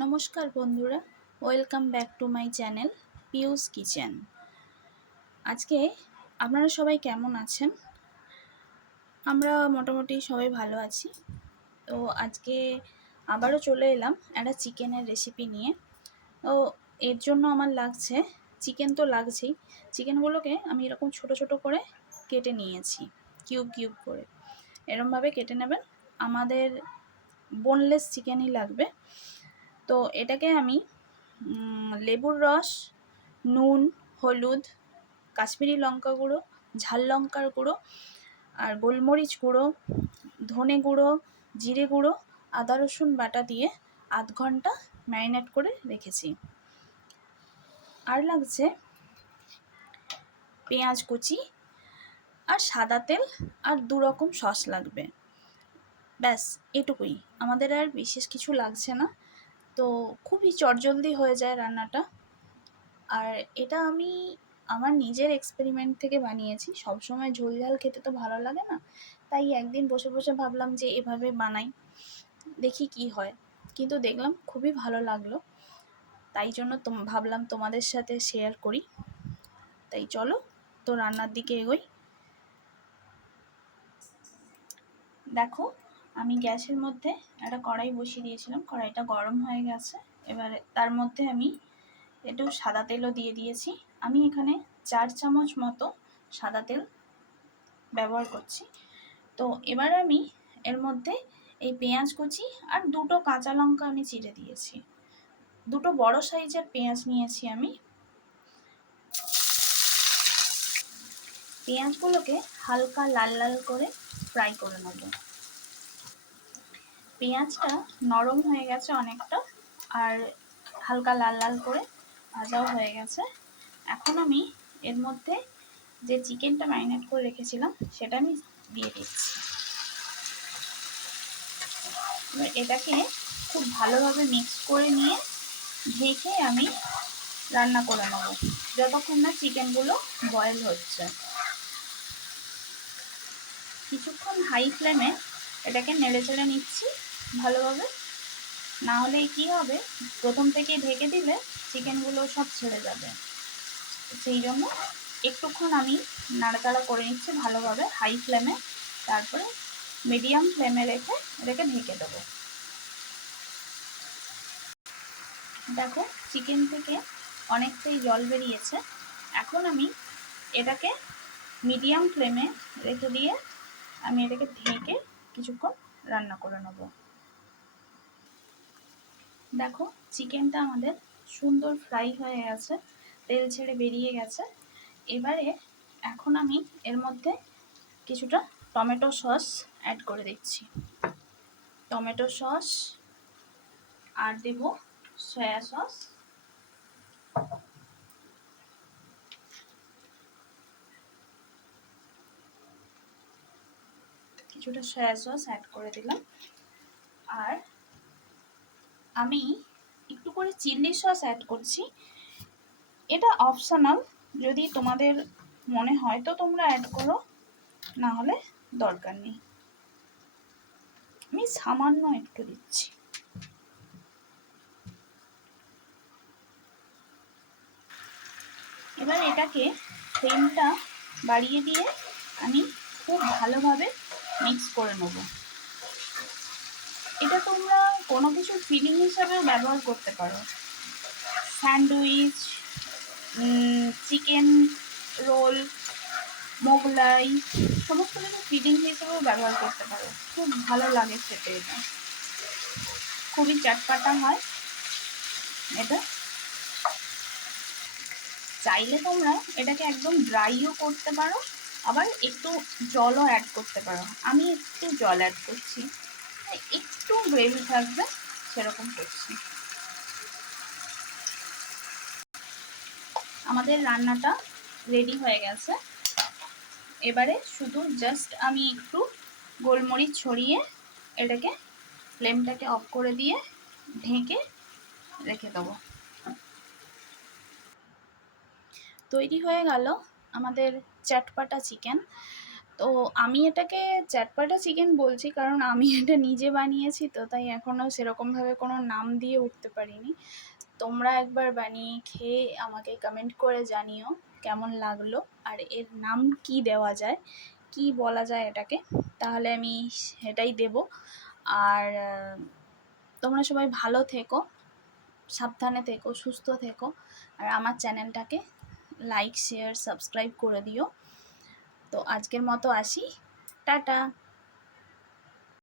নমস্কার বন্ধুরা, welcome back to my channel পিউস kitchen. আজকে আপনারা সবাই কেমন আছেন? আমরা মোটামুটি সবাই ভালো আছি। তো আজকে আবারও চলে এলাম একটা চিকেনের রেসিপি নিয়ে। তো এর জন্য আমার লাগছে চিকেন, তো লাগছেই। চিকেনগুলোকে আমি এরকম ছোট ছোট করে কেটে নিয়েছি, কিউব কিউব করে। এরমভাবে কেটে নেবেন। আমাদের বোনলেস চিকেনই লাগবে। তো এটাকে আমি লেবুর রস, নুন, হলুদ, কাশ্মীরি লঙ্কা গুঁড়ো, ঝাল লঙ্কার গুঁড়ো আর গোলমরিচ গুঁড়ো, ধনে গুঁড়ো, জিরে গুঁড়ো, আদা রসুন বাটা দিয়ে ০.৫ ঘন্টা ম্যারিনেট করে রেখেছি। আর লাগছে পেঁয়াজ কুচি আর সাদা তেল আর ২ রকম সস লাগবে। ব্যাস এটুকুই, আমাদের আর বিশেষ কিছু লাগছে না। তো খুবই চটজলদি হয়ে যায় রান্নাটা। আর এটা আমি আমার নিজের এক্সপেরিমেন্ট থেকে বানিয়েছি। সবসময় ঝোল ঝাল খেতে তো ভালো লাগে না, তাই একদিন বসে বসে ভাবলাম যে এভাবে বানাই, দেখি কি হয়। কিন্তু দেখলাম খুবই ভালো লাগলো, তাই জন্য ভাবলাম তোমাদের সাথে শেয়ার করি। তাই চলো তো রান্নার দিকে এগোই। দেখো, আমি গ্যাসের মধ্যে একটা কড়াই বসিয়ে দিয়েছিলাম। কড়াইটা গরম হয়ে গেছে। এবারে তার মধ্যে আমি একটু সাদা তেলও দিয়ে দিয়েছি। আমি এখানে ৪ চামচ মতো সাদা তেল ব্যবহার করছি। তো এবার আমি এর মধ্যে এই পেঁয়াজ কুচি আর ২টো কাঁচা লঙ্কা আমি চিড়ে দিয়েছি। ২টো বড় সাইজের পেঁয়াজ নিয়েছি আমি। পেঁয়াজগুলোকে হালকা লাল লাল করে ফ্রাই করে নেব। পেঁয়াজটা নরম হয়ে গেছে অনেকটা, আর হালকা লাল লাল করে ভাজাও হয়ে গেছে। এখন আমি এর মধ্যে যে চিকেনটা ম্যারিনেট করে রেখেছিলাম সেটা আমি দিয়ে দিচ্ছি। এবার এটাকে খুব ভালোভাবে মিক্স করে নিয়ে ঢেকে আমি রান্না করে নেব যতক্ষণ না চিকেনগুলো বয়েল হচ্ছে। কিছুক্ষণ হাই ফ্লেমে এটাকে নেড়ে চেড়ে নিচ্ছি ভালোভাবে, না হলে কি হবে, প্রথম থেকে ঢেকে দিলে চিকেনগুলো সব ছেড়ে যাবে। সেই জন্য একটুক্ষণ আমি নাড়াচাড়া করে নিচ্ছি ভালোভাবে হাই ফ্লেমে, তারপরে মিডিয়াম ফ্লেমে রেখে এটাকে ঢেকে দেবো। দেখো, চিকেন থেকে অনেকটাই জল বেরিয়েছে। এখন আমি এটাকে মিডিয়াম ফ্লেমে রেখে দিয়ে আমি এটাকে ঢেকে কিছুক্ষণ রান্না করে নেব। দেখো, চিকেনটা আমাদের সুন্দর ফ্রাই হয়ে গেছে, তেল ছেড়ে বেরিয়ে গেছে। এবারে এখন আমি এর মধ্যে কিছুটা টমেটো সস অ্যাড করে দিচ্ছি। টমেটো সস আর দেব সয়া সস, কিছুটা সয়া সস অ্যাড করে দিলাম। আর আমি একটু করে চিলি সস অ্যাড করছি। এটা অপশনাল, যদি তোমাদের মনে হয় তো তোমরা অ্যাড করো, না হলে দরকার নেই। আমি সামান্য একটু দিচ্ছি। এবার এটাকে ফ্লেমটা বাড়িয়ে দিয়ে আমি খুব ভালোভাবে মিক্স করে নেব। এটা তোমরা কোনো কিছু ফিলিং হিসাবেও ব্যবহার করতে পারো। স্যান্ডউইচ, চিকেন রোল, মোগলাই, সমস্ত কিছু ফিলিং হিসেবেও ব্যবহার করতে পারো। খুব ভালো লাগে খেতে, এটা খুবই চটপাটা হয় এটা। চাইলে তোমরা এটাকে একদম ড্রাইও করতে পারো, আবার একটু জলও অ্যাড করতে পারো। আমি একটু জল অ্যাড করছি, একটু গ্রেভি থাকবে সেরকম করছি। আমাদের রান্নাটা রেডি হয়ে গেছে। এবারে শুধু জাস্ট আমি একটু গোলমরিচ ছড়িয়ে এটাকে ফ্লেমটাকে অফ করে দিয়ে ঢেকে রেখে দেবো। তৈরি হয়ে গেল আমাদের চটপাটা চিকেন। তো আমি এটাকে চ্যাটপাটা চিকেন বলছি, কারণ আমি এটা নিজে বানিয়েছি, তো তাই এখনও সেরকমভাবে কোনো নাম দিয়ে উঠতে পারিনি। তোমরা একবার বানিয়ে খেয়ে আমাকে কমেন্ট করে জানিও কেমন লাগলো, আর এর নাম কি দেওয়া যায়, কি বলা যায় এটাকে, তাহলে আমি সেটাই দেব। আর তোমরা সবাই ভালো থেকো, সাবধানে থেকো, সুস্থ থেকো, আর আমার চ্যানেলটাকে লাইক, শেয়ার, সাবস্ক্রাইব করে দিও। তো আজকের মতো আসি, টাটা।